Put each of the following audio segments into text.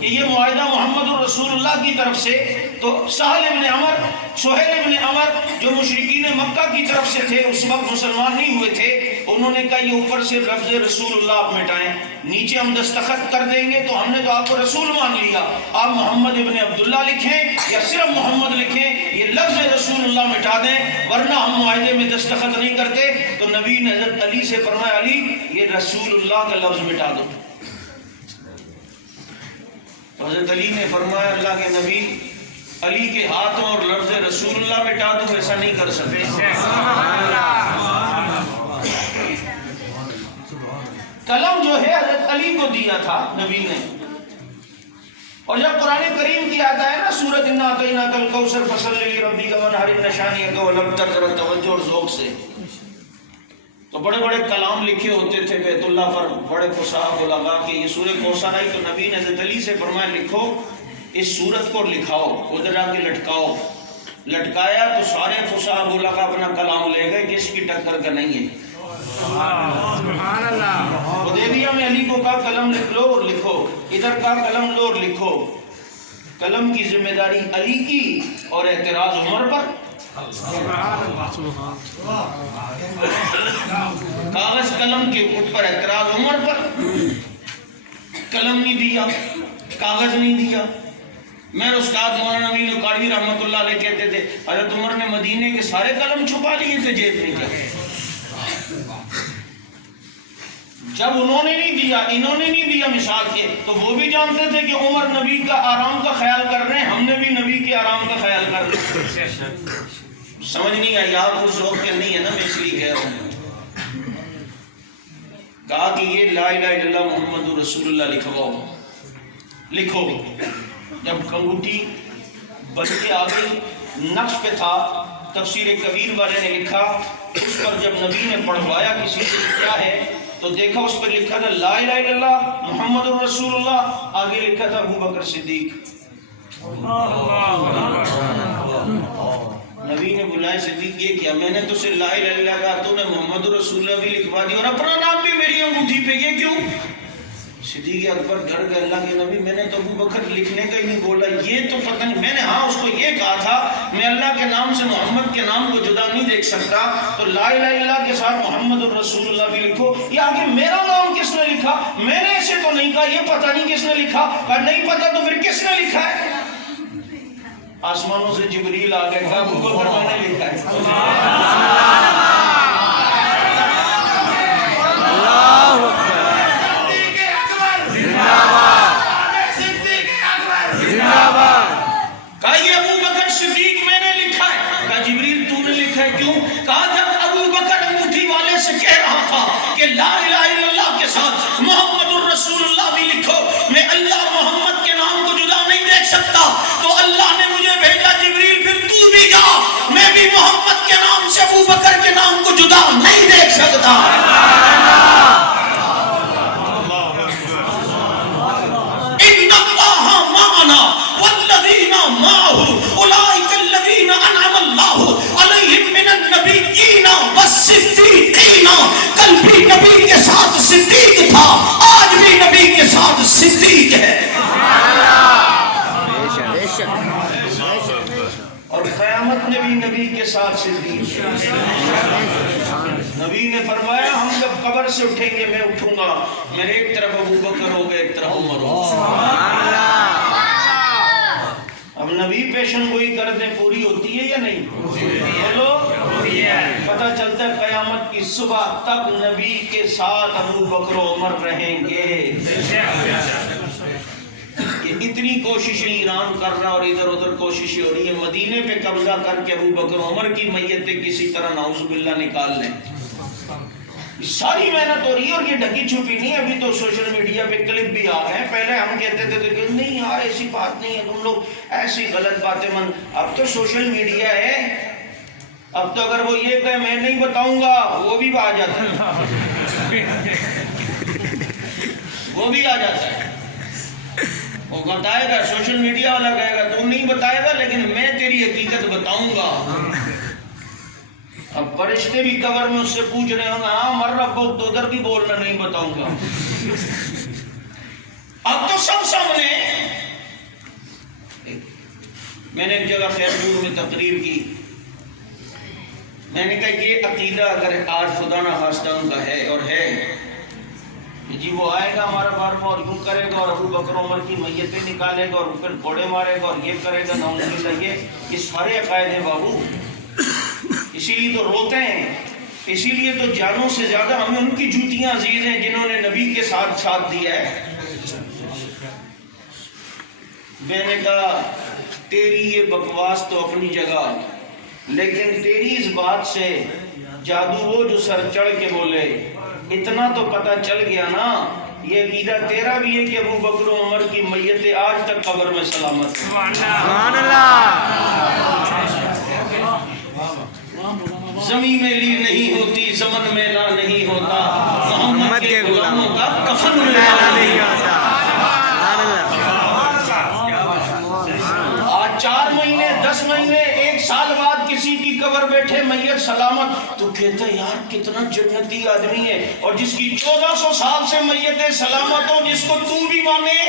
کہ یہ معاہدہ محمد الرسول اللہ کی طرف سے، تو سہل ابن عمر، سہیل ابن عمر جو مشرکین مکہ کی طرف سے تھے، اس وقت مسلمان نہیں ہوئے تھے، انہوں نے کہا یہ اوپر سے لفظ رسول اللہ آپ مٹائیں، نیچے ہم دستخط کر دیں گے، تو ہم نے تو آپ کو رسول مان لیا، آپ محمد ابن عبداللہ لکھیں یا صرف محمد لکھیں، یہ لفظ رسول اللہ مٹا دیں، ورنہ ہم معاہدے میں دستخط نہیں کرتے۔ تو نبی نے حضرت علی سے فرمایا، علی یہ رسول اللہ کا لفظ مٹا دو۔ تو حضرت علی نے فرمایا، اللہ کے نبی علی کے ہاتھوں اور لفظ رسول اللہ مٹا دو، ایسا نہیں کر سکتے۔ قلم جو ہے حضرت علی کو دیا تھا نبی نے، اور جب قرآن کریم کی آتا ہے نا سورۃ انا اعطیناک الکوثر فصلی لربک وانحر، نشانیہ کو لبتر ذرا توجہ اور ذوق سے، تو بڑے بڑے کلام لکھے ہوتے تھے بیت اللہ پر، بڑے فصاح علماء کے، یہ سورہ کوثر آئی تو نبی نے حضرت علی سے فرمایا لکھو اس سورت کو، لکھاؤ ادھر جا کے لٹکاؤ۔ لٹکایا تو سارے فصاح علماء اپنا کلام لے گئے کہ اس کی ٹکر کا نہیں ہے۔ حدیبیہ میں علی کو کہا قلم لکھ لو اور لکھو، ادھر کہا قلم لو اور لکھو۔ قلم کی ذمہ داری علی کی اور اعتراض عمر پر۔ کاغذ قلم کے اوپر اعتراض عمر پر، قلم نہیں دیا، کاغذ نہیں دیا۔ میں استاد مولانا امین قادری رحمۃ اللہ علیہ کہتے تھے حضرت عمر نے مدینے کے سارے قلم چھپا لیے تھے جیب میں کیا؟ جب انہوں نے نہیں دیا، انہوں نے نہیں دیا مثال کے، تو وہ بھی جانتے تھے کہ عمر نبی کا آرام کا خیال کر رہے ہیں، ہم نے بھی نبی کے آرام کا خیال کر رہے ہیں۔ سمجھ نہیں آئی آپ کو؟ ذوق کے نہیں ہے نا، میں اس لیے کہہ رہا ہوں۔ کہا کہ یہ لا الہ الا اللہ محمد رسول اللہ لکھواؤ، لکھو۔ جب انگوٹھی بن کے آ گئی، نقش پہ تھا، تفسیر کبیر والے نے لکھا، اس پر جب نبی نے پڑھوایا کسی سے کیا ہے تو دیکھا اس پہ لکھا تھا لا الہ الا اللہ محمد رسول اللہ، آگے لکھا تھا ابو بکر صدیق۔ نبی نے بلائے، صدیق یہ کیا؟ میں نے تو سے لا الہ الا اللہ کہا، تو نے محمد رسول اللہ بھی لکھوا دیا اور اپنا نام بھی میری انگوٹھی پہ، یہ کیوں؟ صدیق اکبر ڈر گئے، اللہ کے نبی میں نے تو ابو بکر لکھنے کا ہی نہیں بولا، یہ تو پتہ نہیں، میں نے ہاں اس کو یہ کہا تھا میں اللہ کے نام سے محمد کے نام کو جدا نہیں دیکھ سکتا، تو لا الہ الا اللہ کے ساتھ محمد الرسول اللہ بھی لکھو۔ یہ آگے میرا نام کس نے لکھا؟ میں نے ایسے تو نہیں کہا، یہ پتہ نہیں کس نے لکھا، اور نہیں پتہ تو پھر کس نے لکھا ہے؟ آسمانوں سے جبریل آ گئے، کہا ابو بکر میں نے لکھا ہے۔ کہا یہ ابو بکر صدیق میں نے لکھا ہے۔ کہا جبریل تو نے لکھا ہے، کیوں؟ کہا جب ابو بکر انگوٹھی والے سے کہہ رہا تھا کہ لا الہ الا اللہ کے ساتھ محمد الرسول اللہ بھی لکھو، میں اللہ اور محمد کے نام کو جدا نہیں دیکھ سکتا، تو اللہ نے مجھے بھیجا جبریل پھر تو بھی جا، میں بھی محمد کے نام سے ابو بکر کے نام کو جدا نہیں دیکھ سکتا۔ اولئک الذین انعم اللہ علیہم من النبیین والصدیقین۔ کل بھی نبی کے ساتھ صدیق تھا، آج بھی نبی کے ساتھ صدیق ہے، اور قیامت میں بھی نبی کے ساتھ صدیق ہے۔ نبی نے فرمایا ہم جب قبر سے اٹھیں گے، میں اٹھوں گا، میرے ایک طرف ابو بکر ہوگا، ایک طرف عمر ہوگا۔ اب نبی پیشن گوئی کر دیں پوری ہوتی ہے یا نہیں؟ بولو، پتہ چلتا ہے قیامت کی صبح تک نبی کے ساتھ ابو بکر و عمر رہیں گے۔ اتنی کوششیں ایران کر رہا اور ادھر ادھر کوششیں ہو رہی ہے مدینے پہ قبضہ کر کے ابو بکر و عمر کی میتیں کسی طرح نعوذ باللہ نکال لیں۔ ساری محنت ہو رہی ہے اور یہ ڈھکی چھپی نہیں، ابھی تو سوشل میڈیا پہ کلپ بھی آ گئے ہیں۔ پہلے ہم کہتے تھے کہ نہیں یار ایسی بات نہیں ہے، تم لوگ ایسی غلط باتیں اب تو سوشل میڈیا ہے، اب تو اگر وہ یہ کہے میں نہیں بتاؤں گا وہ بھی آ جاتا ہے، وہ بھی آ جاتا ہے، وہ بتائے گا، سوشل میڈیا والا کہے گا تو نہیں بتائے گا لیکن میں تیری حقیقت بتاؤں گا۔ اب فرشتے بھی قبر میں اس سے پوچھ رہے ہوں گے ہاں مر ربک تو ادھر بھی بولنا نہیں بتاؤں گا۔ اب تو سب سامنے میں نے ایک جگہ خیرپور میں تقریر کی، میں نے کہا یہ عقیدہ اگر آج خدا نہ خواستہ ان کا ہے اور ہے کہ جی وہ آئے گا ہمارا بار اور یوں کرے گا اور ابو بکر عمر کی میتیں نکالے گا اور پھر گھوڑے مارے گا اور یہ کرے گا، نعوذ باللہ، یہ سارے عقائد ہیں بابو، اسی لیے تو روتے ہیں، اسی لیے تو جانوں سے زیادہ ہمیں ان کی جوتیاں عزیز ہیں جنہوں نے نبی کے ساتھ ساتھ دیا ہے۔ میں نے کہا تیری یہ بکواس تو اپنی جگہ، لیکن تیری اس بات سے جادو وہ جو سر چڑھ کے بولے، اتنا تو پتہ چل گیا نا، یہ عقیدہ تیرا بھی ہے کہ ابو بکر و عمر کی میتیں آج تک قبر میں سلامت ہیں۔ سبحان اللہ۔ زمین میلی نہیں ہوتی، زمن میلا نہیں ہوتا، محمد کے غلاموں کا کفن میلا نہیں ہوتا۔ آج 4 مہینے 10 مہینے 1 سال بعد کسی کی قبر بیٹھے میت سلامت، تو کہتا ہے یار کتنا جنتی آدمی ہے، اور جس کی 1400 سال سے میتیں سلامت ہوں، جس کو تو بھی مانے،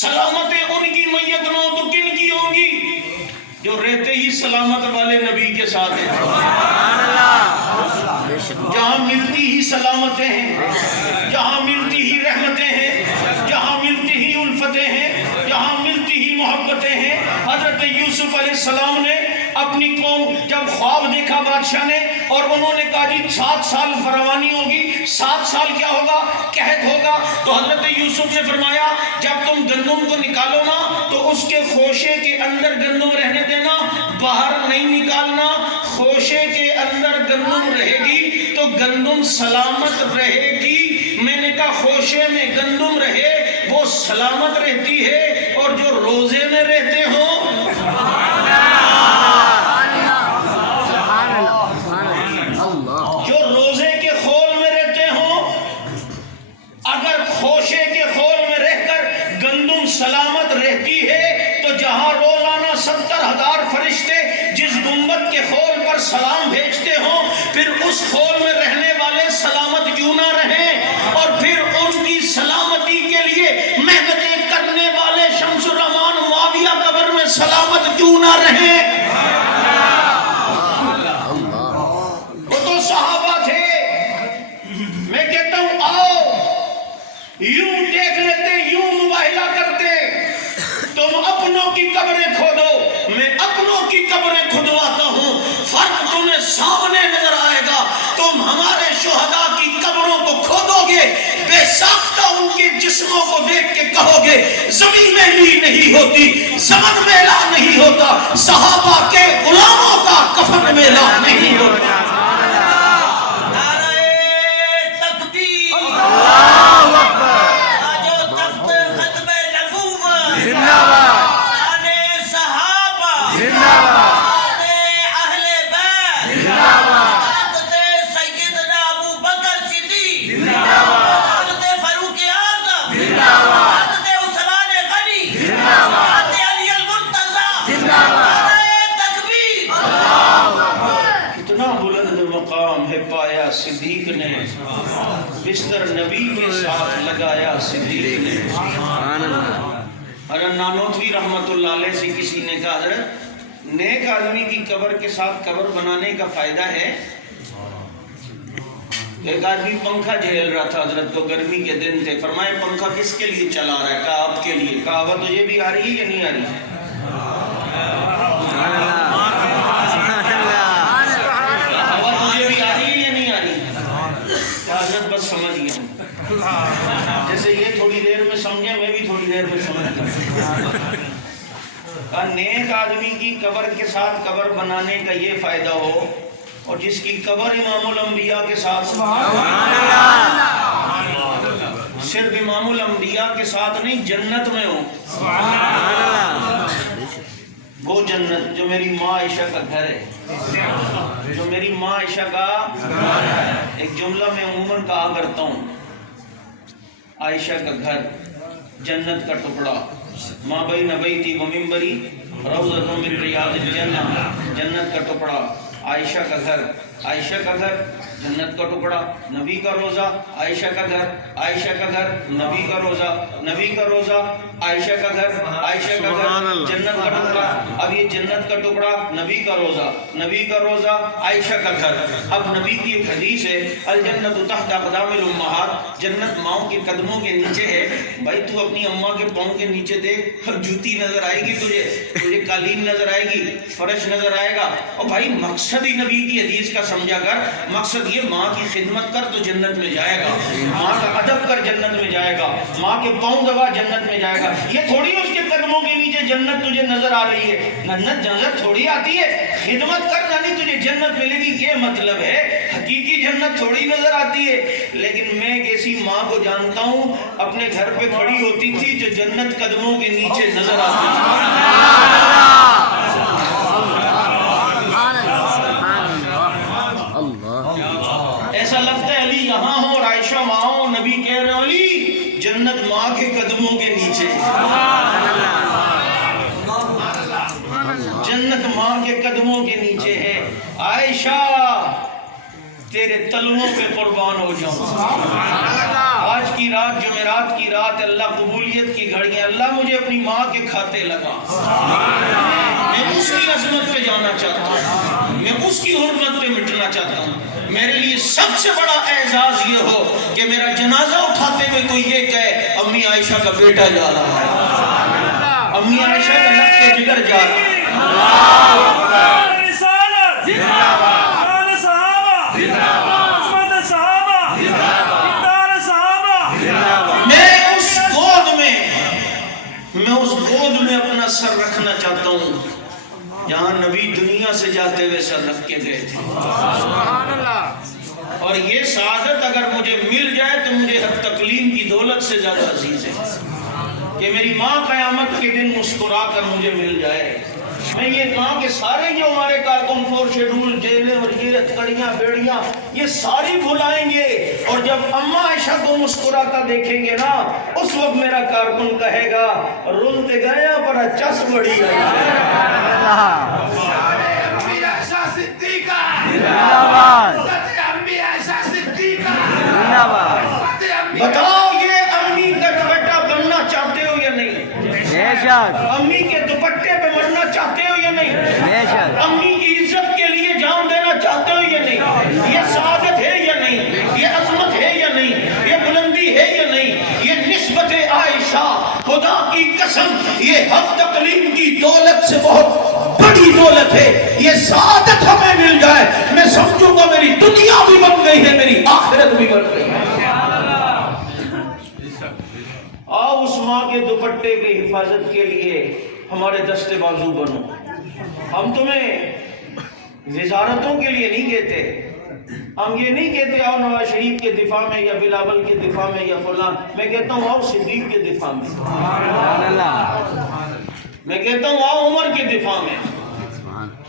سلامتیں ان کی میت نہ ہو تو کن کی ہوں گی؟ جو رہتے ہی سلامت والے نبی کے ساتھ ہیں، جہاں ملتی ہی سلامتیں ہیں، جہاں ملتی ہی رحمتیں ہیں، جہاں ملتی ہی الفتیں ہیں، جہاں ملتی ہی محبتیں ہیں۔ حضرت یوسف علیہ السلام نے اپنی قوم جب خواب دیکھا بادشاہ نے، اور انہوں نے کہا جی 7 سال فراوانی ہوگی، 7 سال کیا ہوگا؟ قحط ہوگا، تو حضرت یوسف نے فرمایا جب تم گندم کو نکالو نا تو اس کے خوشے کے اندر گندم رہنے دینا، باہر نہیں نکالنا، خوشے کے اندر گندم رہے گی تو گندم سلامت رہے گی۔ میں نے کہا خوشے میں گندم رہے وہ سلامت رہتی ہے، اور جو روزے میں رہتے ہوں، جو روزے کے خول میں رہتے ہوں، اگر خوشے کے خول میں رہ کر گندم سلامت رہتی ہے تو جہاں روزانہ 70,000 فرشتے جس گنبد کے خول پر سلام بھیجتے ہوں، پھر اس خول میں رہنے والے سلامت کیوں نہ رہیں؟ اور پھر ان کی سلامتی کے لیے محنتیں کرنے والے شمس الرحمان معاویہ قبر میں سلامت کیوں نہ رہیں؟ وہ تو صحابہ تھے۔ میں کہتا ہوں آؤ یوں دیکھ لیتے، یوں مباہلہ کرتے، تم اپنوں کی قبریں کھودو، میں اپنوں کی قبریں کھدواتا ہوں، فرق تمہیں سامنے نظر آئے گا۔ تم ہمارے شہداء کی قبروں کو کھودو گے، بے ساختہ ان کے جسموں کو دیکھ کے کہو گے زمین میلی نہیں ہوتی، زمن میلا نہیں ہوتا، صحابہ کے غلاموں کا کفن میلا نہیں ہوتا۔ پایا صدیق نے بستر نبی کے ساتھ لگایا صدیق نے۔ حضرت نانوتوی رحمت اللہ علیہ سے کسی نے کہا حضرت نیک آدمی کی قبر کے ساتھ قبر بنانے کا فائدہ ہے؟ ایک آدمی پنکھا جھیل رہا تھا حضرت کو، گرمی کے دن تھے، فرمائے پنکھا کس کے لیے چلا رہا ہے؟ کہا آپ کے لیے۔ کہا ہوا تجھے بھی آ رہی ہے یا نہیں آ رہی ہے؟ بس سمجھ گیا، جیسے یہ تھوڑی دیر میں سمجھے میں بھی تھوڑی دیر میں سمجھ گیا۔ نیک آدمی کی قبر کے ساتھ قبر بنانے کا یہ فائدہ ہو، اور جس کی قبر امام الانبیاء کے ساتھ، صرف امام الانبیاء کے ساتھ نہیں جنت میں ہو، وہ جنت جو میری ماں عائشہ کا گھر ہے، جو میری ماں عائشہ کا ایک جملہ میں عموماً کہا کرتا ہوں، عائشہ کا گھر جنت کا ٹکڑا، ماں بین بیتی و منبری روضۃ من ریاض الجنہ، جنت کا ٹکڑا عائشہ کا گھر۔ عائشہ کا گھر جنت کا ٹکڑا نبی کا روزہ عائشہ کا گھر، عائشہ کا گھر نبی کا روزہ، نبی کا روزہ عائشہ کا گھر، عائشہ کا گھر جنت کا ٹکڑا۔ اب یہ جنت کا ٹکڑا نبی کا روزہ، نبی کا روزہ عائشہ کا گھر۔ اب نبی کی ایک حدیث ہے الجنت تحت اقدام الامہات، جنت ماؤں کے قدموں کے نیچے ہے۔ بھائی تو اپنی اماں کے پاؤں کے نیچے دیکھ، جوتی نظر آئے گی تجھے قالین نظر آئے گی، فرش نظر آئے گا۔ اور بھائی مقصد ہی نبی کی حدیث کا سمجھا کر، مقصد یہ ماں کی خدمت کر تو جنت میں جائے گا، ماں کا ادب کر جنت میں جائے گا، ماں کے پاؤں دبا جنت میں جائے گا۔ یہ تھوڑی اس کے قدموں کے نیچے جنت تجھے نظر آ رہی ہے، جنت نظر تھوڑی آتی ہے، خدمت کر یعنی تجھے جنت ملے گی، یہ مطلب ہے۔ حقیقی جنت تھوڑی نظر آتی ہے۔ لیکن میں ایک ایسی ماں کو جانتا ہوں اپنے گھر پہ کھڑی ہوتی تھی جو جنت قدموں کے نیچے نظر آتی تھی۔ ایسا لگتا ہے علی یہاں ہو اور عائشہ وہاں ہو، نبی کہہ رہے علی جنت ماں کے قدموں کے نیچے، جنت ماں کے قدموں کے نیچے ہے۔ عائشہ تیرے تلووں پہ قربان ہو جاؤں۔ آج کی رات جمعرات کی رات، اللہ قبولیت کی گھڑی ہے، اللہ مجھے اپنی ماں کے کھاتے لگا۔ میں اس کی عظمت پہ جانا چاہتا ہوں، میں اس کی حرمت پہ مٹنا چاہتا ہوں۔ میرے لیے سب سے بڑا اعزاز یہ ہو کہ میرا جنازہ اٹھاتے ہوئے کوئی یہ کہے امی عائشہ کا بیٹا جا رہا ہے، امی عائشہ کا لخت جگر جا رہا ہے۔ میں اس گود میں اپنا سر رکھنا چاہتا ہوں جہاں نبی دنیا سے جاتے ہوئے سر رکھ کے گئے تھے۔ اور یہ سعادت اگر مجھے مل جائے تو مجھے حق تکلیم کی دولت سے زیادہ عزیز ہے کہ میری ماں قیامت کے دن مسکرا کر مجھے مل جائے۔ میں یہ کہاں کہ سارے جو ہمارے کارکن فور شیڈول جیلیں اور یہ ہتکڑیاں بیڑیاں یہ ساری بھلائیں گے، اور جب اماں عائشہ کو مسکراتا دیکھیں گے نا اس وقت میرا کارکن کہے گا رولتے گیا پر چس بڑی بتاؤ یہ امی کا بیٹا بننا چاہتے ہو یا نہیں؟ امی کے دوپٹے پہ مرنا چاہتے ہو یا نہیں؟ امی کی عزت کے لیے جان دینا چاہتے ہو یا نہیں؟ یہ سعادت ہے یا نہیں؟ یہ عظمت ہے یا نہیں؟ یہ بلندی ہے یا نہیں؟ یہ نسبت عائشہ خدا کی قسم یہ حق تکلیم کی دولت سے بہت بڑی دولت ہے۔ یہ سعادت ہمیں مل جائے میں سمجھوں گا میری دنیا بھی بن گئی ہے، میری آخرت بھی بن گئی ہے۔ آؤ اس ماں کے دوپٹے کی حفاظت کے لیے ہمارے دستے بازو بنو۔ ہم تمہیں وزارتوں کے لیے نہیں کہتے، ہم یہ نہیں کہتے آؤ نواز شریف کے دفاع میں یا بلاول کے دفاع میں یا فلان، میں کہتا ہوں آؤ صدیق کے دفاع میں، میں کہتا ہوں آؤ عمر کے دفاع میں۔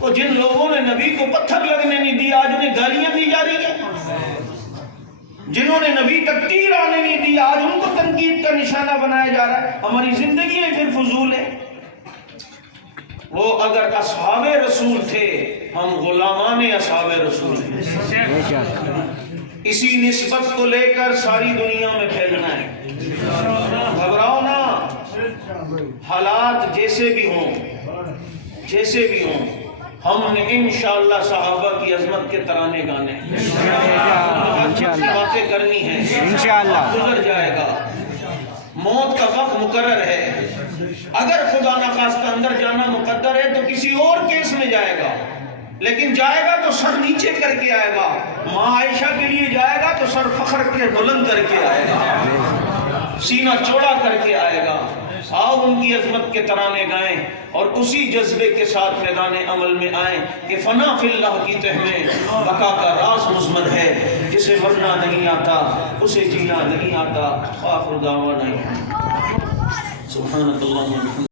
وہ جن لوگوں نے نبی کو پتھر لگنے نہیں دیا آج انہیں گالیاں دی جا رہی ہیں، جنہوں نے نبی تک تیر آنے نہیں دیا آج ان کو تنقید کا نشانہ بنایا جا رہا ہے۔ ہماری زندگی پھر فضول ہے۔ وہ اگر اصحاب رسول تھے ہم غلامان اصحاب رسول ہیں، اسی نسبت کو لے کر ساری دنیا میں پھیلنا ہے۔ گھبراؤ نہ، حالات جیسے بھی ہوں جیسے بھی ہوں ہم نے انشاءاللہ صحابہ کی عظمت کے ترانے گانے باتیں کرنی ہیں، انشاءاللہ گزر جائے گا، موت کا وقت مقرر ہے۔ اگر خدا نخواستہ اندر جانا مقدر ہے تو کسی اور کیس میں جائے گا، لیکن جائے گا تو سر نیچے کر کے آئے گا۔ ماں عائشہ کے لیے جائے گا تو سر فخر کے بلند کر کے آئے گا، سینہ چوڑا کر کے آئے گا۔ آؤ ان کی عظمت کے ترانے گائیں اور اسی جذبے کے ساتھ میدان عمل میں آئیں کہ فنا فی اللہ کی تہ میں بقا کا راز مضمر ہے، جسے مرنا نہیں آتا اسے جینا نہیں آتا۔ آخر دعوانا سبحانک اللہم